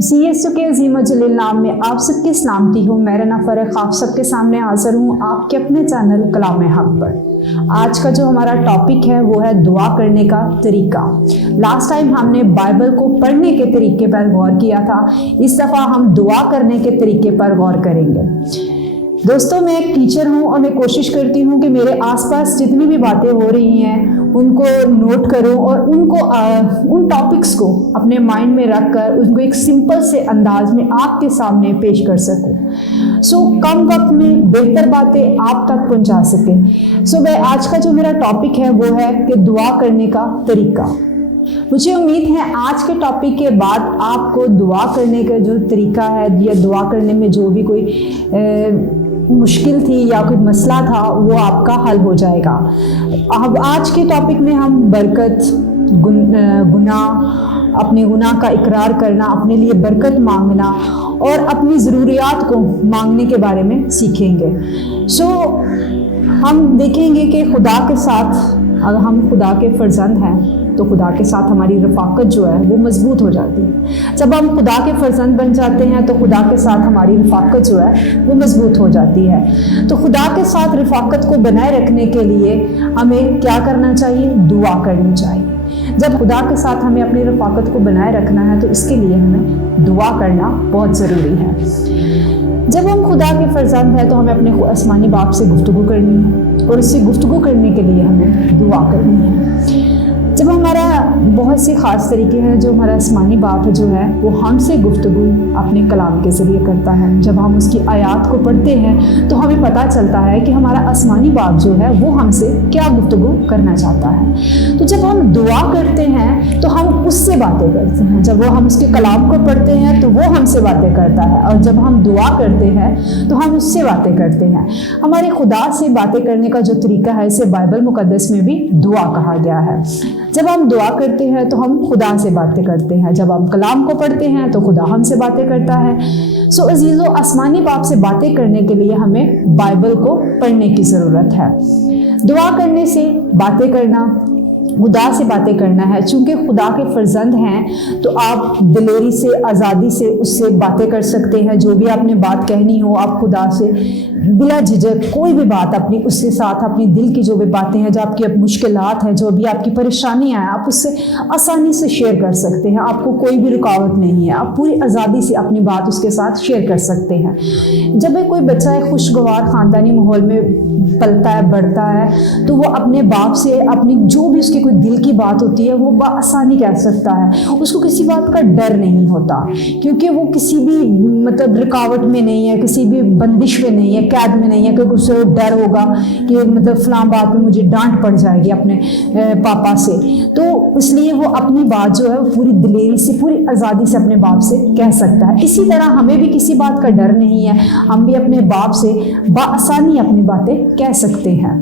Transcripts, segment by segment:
CSU के अजीम और जलील नाम में आप सबकी सलामती हूँ। मेरा नाम फ़रक, आप सबके सामने हाजिर हूँ आपके अपने चैनल कलाम हक पर। आज का जो हमारा टॉपिक है वो है दुआ करने का तरीका। लास्ट टाइम हमने बाइबल को पढ़ने के तरीके पर गौर किया था, इस दफ़ा हम दुआ करने के तरीके पर गौर करेंगे। दोस्तों, मैं एक टीचर हूँ और मैं कोशिश करती हूँ कि मेरे आसपास जितनी भी बातें हो रही हैं उनको नोट करूँ और उनको उन टॉपिक्स को अपने माइंड में रख कर उनको एक सिंपल से अंदाज में आपके सामने पेश कर सकूँ। कम वक्त में बेहतर बातें आप तक पहुँचा सकें। आज का जो मेरा टॉपिक है वो है कि दुआ करने का तरीका। मुझे उम्मीद है आज के टॉपिक के बाद आपको दुआ करने का जो तरीका है या दुआ करने में जो भी कोई मुश्किल थी या कोई मसला था वो आपका हल हो जाएगा। अब आज के टॉपिक में हम बरकत, गुनाह, अपने गुनाह का इकरार करना, अपने लिए बरकत मांगना और अपनी ज़रूरियात को मांगने के बारे में सीखेंगे। हम देखेंगे कि खुदा के साथ, अगर हम खुदा के फर्जंद हैं तो खुदा के साथ हमारी रफ़ाकत जो है वो मजबूत हो जाती है। जब हम खुदा के फर्जंद बन जाते हैं तो खुदा के साथ हमारी रफ़ाकत जो है वो मजबूत हो जाती है। तो खुदा के साथ रफ़ाकत को बनाए रखने के लिए हमें क्या करना चाहिए? दुआ करनी चाहिए। जब खुदा के साथ हमें अपनी रफ़ाकत को बनाए रखना है तो इसके लिए हमें दुआ करना बहुत ज़रूरी है। जब हम खुदा के फर्जंद हैं तो हमें अपने आसमानी बाप से गुफ्तगू करनी है और उससे गुफ्तगू करने के लिए हमें दुआ करनी है। जब हमारा बहुत से ख़ास तरीके हैं, जो हमारा आसमानी बाप जो है वो हमसे गुफ्तगू अपने कलाम के ज़रिए करता है। जब हम उसकी आयात को पढ़ते हैं तो हमें पता चलता है कि हमारा आसमानी बाप जो है वो हमसे क्या गुफ्तगू करना चाहता है। तो जब हम दुआ करते हैं तो हम उससे बातें करते हैं। जब वो हम उसके कलाम को पढ़ते हैं तो वो हमसे बातें करता है और जब हम दुआ करते हैं तो हम उससे बातें करते हैं। हमारे खुदा से बातें करने का जो तरीका है इसे बाइबल मुकद्दस में भी दुआ कहा गया है। जब हम दुआ करते हैं तो हम खुदा से बातें करते हैं। जब हम कलाम को पढ़ते हैं तो खुदा हमसे बातें करता है। अजीज़ों, आसमानी बाप से बातें करने के लिए हमें बाइबल को पढ़ने की ज़रूरत है। दुआ करने से बातें करना, खुदा से बातें करना है। चूँकि खुदा के फर्जंद हैं तो आप दिलेरी से, आज़ादी से उससे बातें कर सकते हैं। जो भी आपने बात कहनी हो आप खुदा से बिला झिझक कोई भी बात अपनी उसके साथ, अपनी दिल की जो भी बातें हैं, जो आपकी मुश्किलात हैं, जो भी आपकी परेशानियाँ हैं, आप उससे आसानी से शेयर कर सकते हैं। आपको कोई भी रुकावट नहीं है, आप पूरी आज़ादी से अपनी बात उसके साथ शेयर कर सकते हैं। जब भी कोई बच्चा एक खुशगवार ख़ानदानी माहौल में पलता है, बढ़ता है, तो वो अपने बाप से अपनी जो भी उसकी कोई दिल की बात होती है वो आसानी कह सकता है। उसको किसी बात का डर नहीं होता क्योंकि वो किसी भी रुकावट में नहीं है, किसी भी बंदिश में नहीं है, कैद में नहीं है कि उसे डर होगा कि फलां बात में मुझे डांट पड़ जाएगी अपने पापा से। तो इसलिए वो अपनी बात जो है वो पूरी दिलेरी से, पूरी आज़ादी से अपने बाप से कह सकता है। इसी तरह हमें भी किसी बात का डर नहीं है, हम भी अपने बाप से बआसानी अपनी बातें कह सकते हैं।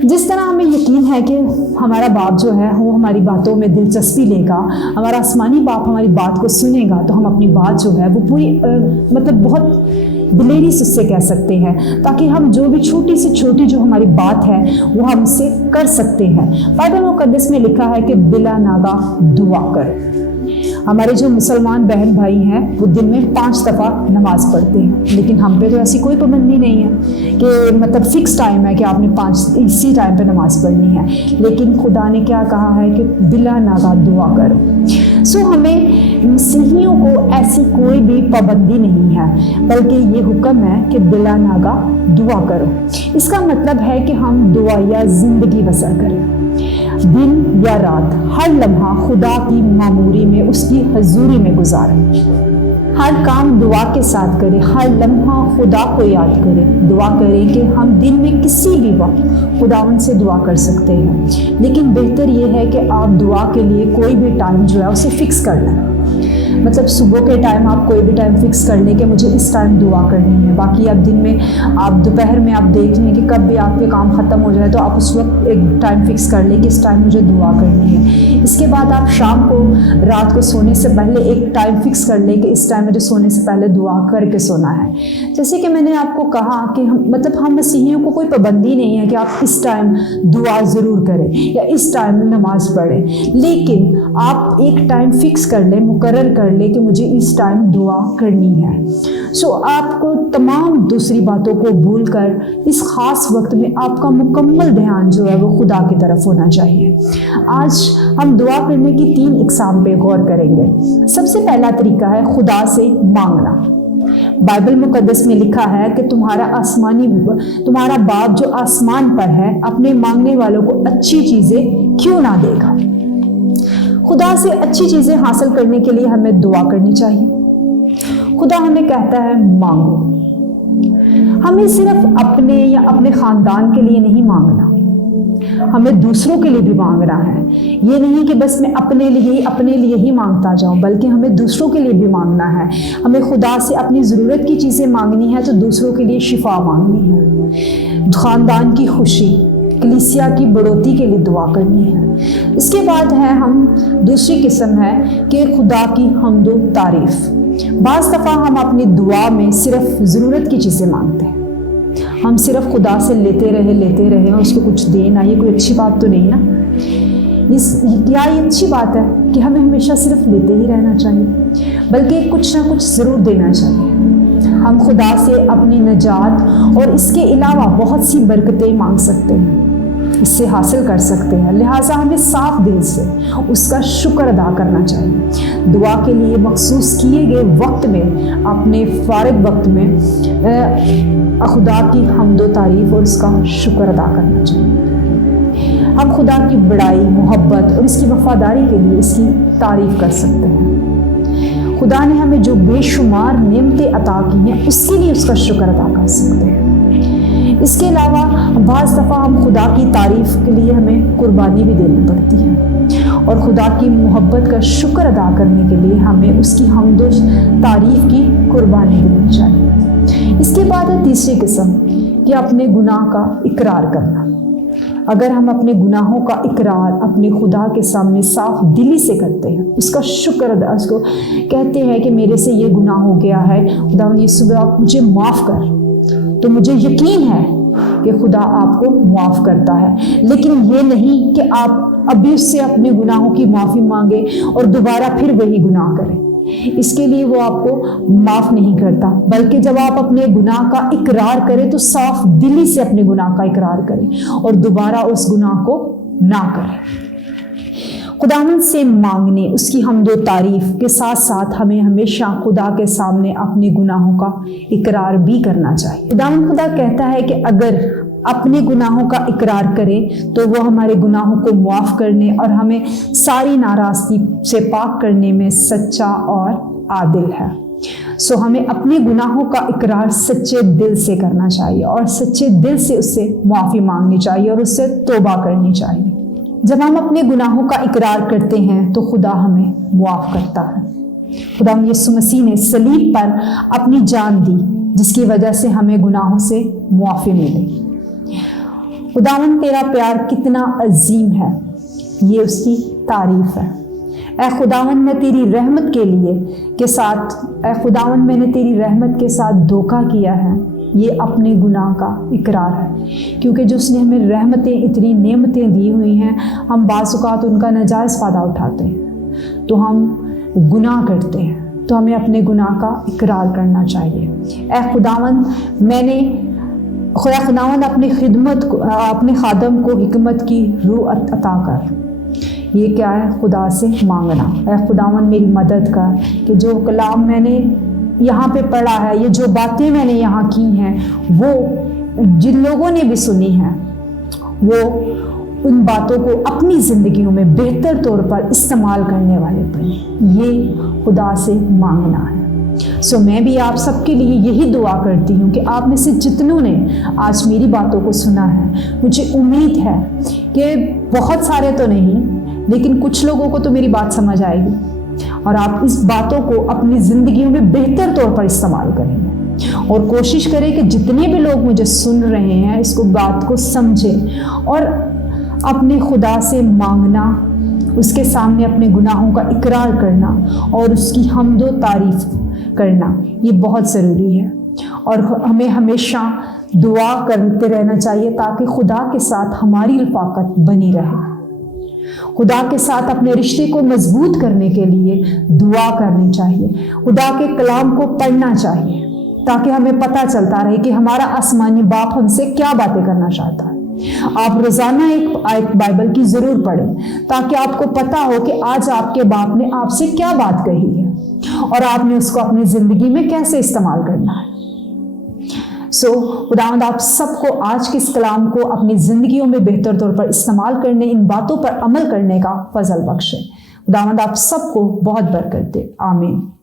जिस तरह हमें यकीन है कि हमारा बाप जो है वो हमारी बातों में दिलचस्पी लेगा, हमारा आसमानी बाप हमारी बात को सुनेगा, तो हम अपनी बात जो है वो पूरी बहुत दिलेरी से उससे कह सकते हैं, ताकि हम जो भी छोटी से छोटी जो हमारी बात है वो हमसे कर सकते हैं। बाइबल मुकद्दस में लिखा है कि बिला नागा दुआ करो। हमारे जो मुसलमान बहन भाई हैं वो दिन में 5 दफ़ा नमाज पढ़ते हैं, लेकिन हम पे तो ऐसी कोई पाबंदी नहीं है कि फिक्स टाइम है कि आपने 5 इसी टाइम पे नमाज पढ़नी है। लेकिन खुदा ने क्या कहा है कि बिला नागा दुआ करो। हमें मसीहियों को ऐसी कोई भी पाबंदी नहीं है, बल्कि ये हुक्म है कि बिला नागा दुआ करो। इसका मतलब है कि हम दुआ या ज़िंदगी बसर करें, दिन या रात, हर लम्हा खुदा की मामूरी में, उसकी हजूरी में गुजारें। हर काम दुआ के साथ करें, हर लम्हा खुदा को याद करें। दुआ करें कि हम दिन में किसी भी वक्त खुदावंद से दुआ कर सकते हैं, लेकिन बेहतर ये है कि आप दुआ के लिए कोई भी टाइम जो है उसे फिक्स कर लें। सुबह के टाइम आप कोई भी टाइम फिक्स कर लें कि मुझे इस टाइम दुआ करनी है। बाकी आप दिन में, आप दोपहर में आप देख लें कि कब भी आपके काम ख़त्म हो जाए तो आप उस वक्त एक टाइम फिक्स कर लें कि इस टाइम मुझे दुआ करनी है। इसके बाद आप शाम को, रात को सोने से पहले एक टाइम फिक्स कर लें कि इस टाइम मुझे सोने से पहले दुआ करके सोना है। जैसे कि मैंने आपको कहा कि हम मसीहियों को कोई पाबंदी नहीं है कि आप इस टाइम दुआ ज़रूर करें या इस टाइम नमाज पढ़ें, लेकिन आप एक टाइम फिक्स कर लें, मुकर्रर कर کر لے کہ مجھے اس ٹائم دعا کرنی ہے. سو آپ کو تمام دوسری باتوں کو بھول کر اس خاص وقت میں آپ کا مکمل دھیان جو ہے وہ خدا کی طرف ہونا چاہیے. آج ہم دعا کرنے کی 3 اقسام پہ غور کریں گے. سب سے پہلا طریقہ ہے خدا سے مانگنا. بائبل مقدس میں لکھا ہے کہ تمہارا باپ جو آسمان پر ہے اپنے مانگنے والوں کو اچھی چیزیں کیوں نہ دے گا. خدا سے اچھی چیزیں حاصل کرنے کے لیے ہمیں دعا کرنی چاہیے. خدا ہمیں کہتا ہے مانگو. ہمیں صرف اپنے یا اپنے خاندان کے لیے نہیں مانگنا، ہمیں دوسروں کے لیے بھی مانگنا ہے. یہ نہیں کہ بس میں اپنے لیے ہی مانگتا جاؤں، بلکہ ہمیں دوسروں کے لیے بھی مانگنا ہے. ہمیں خدا سے اپنی ضرورت کی چیزیں مانگنی ہے تو دوسروں کے لیے شفا مانگنی ہے، خاندان کی خوشی، کلیسیا کی بڑھوتی کے لیے دعا کرنی ہے. اس کے بعد ہے دوسری قسم ہے کہ خدا کی حمد و تعریف. بعض دفعہ ہم اپنی دعا میں صرف ضرورت کی چیزیں مانگتے ہیں. ہم صرف خدا سے لیتے رہے اور اس کو کچھ دینا، یہ کوئی اچھی بات تو نہیں نا. یہ اچھی بات ہے کہ ہمیں ہمیشہ صرف لیتے ہی رہنا چاہیے، بلکہ کچھ نہ کچھ ضرور دینا چاہیے. ہم خدا سے اپنی نجات اور اس کے علاوہ بہت سی برکتیں مانگ سکتے ہیں، اس سے حاصل کر سکتے ہیں. لہٰذا ہمیں صاف دل سے اس کا شکر ادا کرنا چاہیے. دعا کے لیے مخصوص کیے گئے وقت میں، اپنے فارغ وقت میں خدا کی حمد و تعریف اور اس کا شکر ادا کرنا چاہیے. ہم خدا کی بڑائی، محبت اور اس کی وفاداری کے لیے اس کی تعریف کر سکتے ہیں. خدا نے ہمیں جو بے شمار نعمتیں عطا کی ہیں اس کے لیے اس کا شکر ادا کر سکتے ہیں. اس کے علاوہ بعض دفعہ ہم خدا کی تعریف کے لیے ہمیں قربانی بھی دینی پڑتی ہے، اور خدا کی محبت کا شکر ادا کرنے کے لیے ہمیں اس کی حمد و تعریف کی قربانی دینی چاہیے. اس کے بعد ہے تیسری قسم کہ اپنے گناہ کا اقرار کرنا. اگر ہم اپنے گناہوں کا اقرار اپنے خدا کے سامنے صاف دلی سے کرتے ہیں، اس کا شکر ادا، اس کو کہتے ہیں کہ میرے سے یہ گناہ ہو گیا ہے، خدا یہ صبح آپ مجھے معاف کر، تو مجھے یقین ہے کہ خدا آپ کو معاف کرتا ہے. لیکن یہ نہیں کہ آپ ابھی اس سے اپنے گناہوں کی معافی مانگے اور دوبارہ پھر وہی گناہ کریں. اس کے لیے وہ آپ کو معاف نہیں کرتا، بلکہ جب آپ اپنے گناہ کا اقرار کریں تو صاف دلی سے اپنے گناہ کا اقرار کریں اور دوبارہ اس گناہ کو نہ کریں. خداوند سے مانگنے، اس کی حمد و تعریف کے ساتھ ساتھ ہمیں ہمیشہ خدا کے سامنے اپنے گناہوں کا اقرار بھی کرنا چاہیے. خداوند خدا کہتا ہے کہ اگر اپنے گناہوں کا اقرار کرے تو وہ ہمارے گناہوں کو معاف کرنے اور ہمیں ساری ناراضگی سے پاک کرنے میں سچا اور عادل ہے. سو ہمیں اپنے گناہوں کا اقرار سچے دل سے کرنا چاہیے اور سچے دل سے اس سے معافی مانگنی چاہیے اور اس سے توبہ کرنی چاہیے. جب ہم اپنے گناہوں کا اقرار کرتے ہیں تو خدا ہمیں معاف کرتا ہے. خدا یسوع مسیح نے صلیب پر اپنی جان دی جس کی وجہ سے ہمیں گناہوں سے معافی ملے. خداوند تیرا پیار کتنا عظیم ہے، یہ اس کی تعریف ہے. اے خداوند میں تیری رحمت کے ساتھ اے خداوند میں نے تیری رحمت کے ساتھ دھوکہ کیا ہے، یہ اپنے گناہ کا اقرار ہے. کیونکہ جو اس نے ہمیں رحمتیں، اتنی نعمتیں دی ہوئی ہیں، ہم بعض اوقات ان کا ناجائز فائدہ اٹھاتے ہیں تو ہم گناہ کرتے ہیں. تو ہمیں اپنے گناہ کا اقرار کرنا چاہیے. اے خداوند اپنے خادم کو حکمت کی روح عطا کر. یہ کیا ہے؟ خدا سے مانگنا. اے خداوند میری مدد کر کہ جو کلام میں نے یہاں پہ پڑھا ہے، یہ جو باتیں میں نے یہاں کی ہیں، وہ جن لوگوں نے بھی سنی ہیں وہ ان باتوں کو اپنی زندگیوں میں بہتر طور پر استعمال کرنے والے بنیں. یہ خدا سے مانگنا ہے. سو میں بھی آپ سب کے لیے یہی دعا کرتی ہوں کہ آپ میں سے جتنوں نے آج میری باتوں کو سنا ہے، مجھے امید ہے کہ بہت سارے تو نہیں لیکن کچھ لوگوں کو تو میری بات سمجھ آئے گی اور آپ اس باتوں کو اپنی زندگیوں میں بہتر طور پر استعمال کریں گے. اور کوشش کریں کہ جتنے بھی لوگ مجھے سن رہے ہیں اس کو بات کو سمجھیں اور اپنے خدا سے مانگنا، اس کے سامنے اپنے گناہوں کا اقرار کرنا اور اس کی حمد و تعریف کرنا، یہ بہت ضروری ہے. اور ہمیں ہمیشہ دعا کرتے رہنا چاہیے تاکہ خدا کے ساتھ ہماری رفاقت بنی رہے. خدا کے ساتھ اپنے رشتے کو مضبوط کرنے کے لیے دعا کرنی چاہیے، خدا کے کلام کو پڑھنا چاہیے، تاکہ ہمیں پتہ چلتا رہے کہ ہمارا آسمانی باپ ہم سے کیا باتیں کرنا چاہتا ہے۔ آپ روزانہ ایک آیت بائبل کی ضرور پڑھیں، تاکہ آپ کو پتہ ہو کہ آج آپ کے باپ نے آپ سے کیا بات کہی ہے اور آپ نے اس کو اپنی زندگی میں کیسے استعمال کرنا ہے۔ خداوند آپ سب کو آج کے اس کلام کو اپنی زندگیوں میں بہتر طور پر استعمال کرنے، ان باتوں پر عمل کرنے کا فضل بخشے۔ خداوند آپ سب کو بہت برکت دے، آمین۔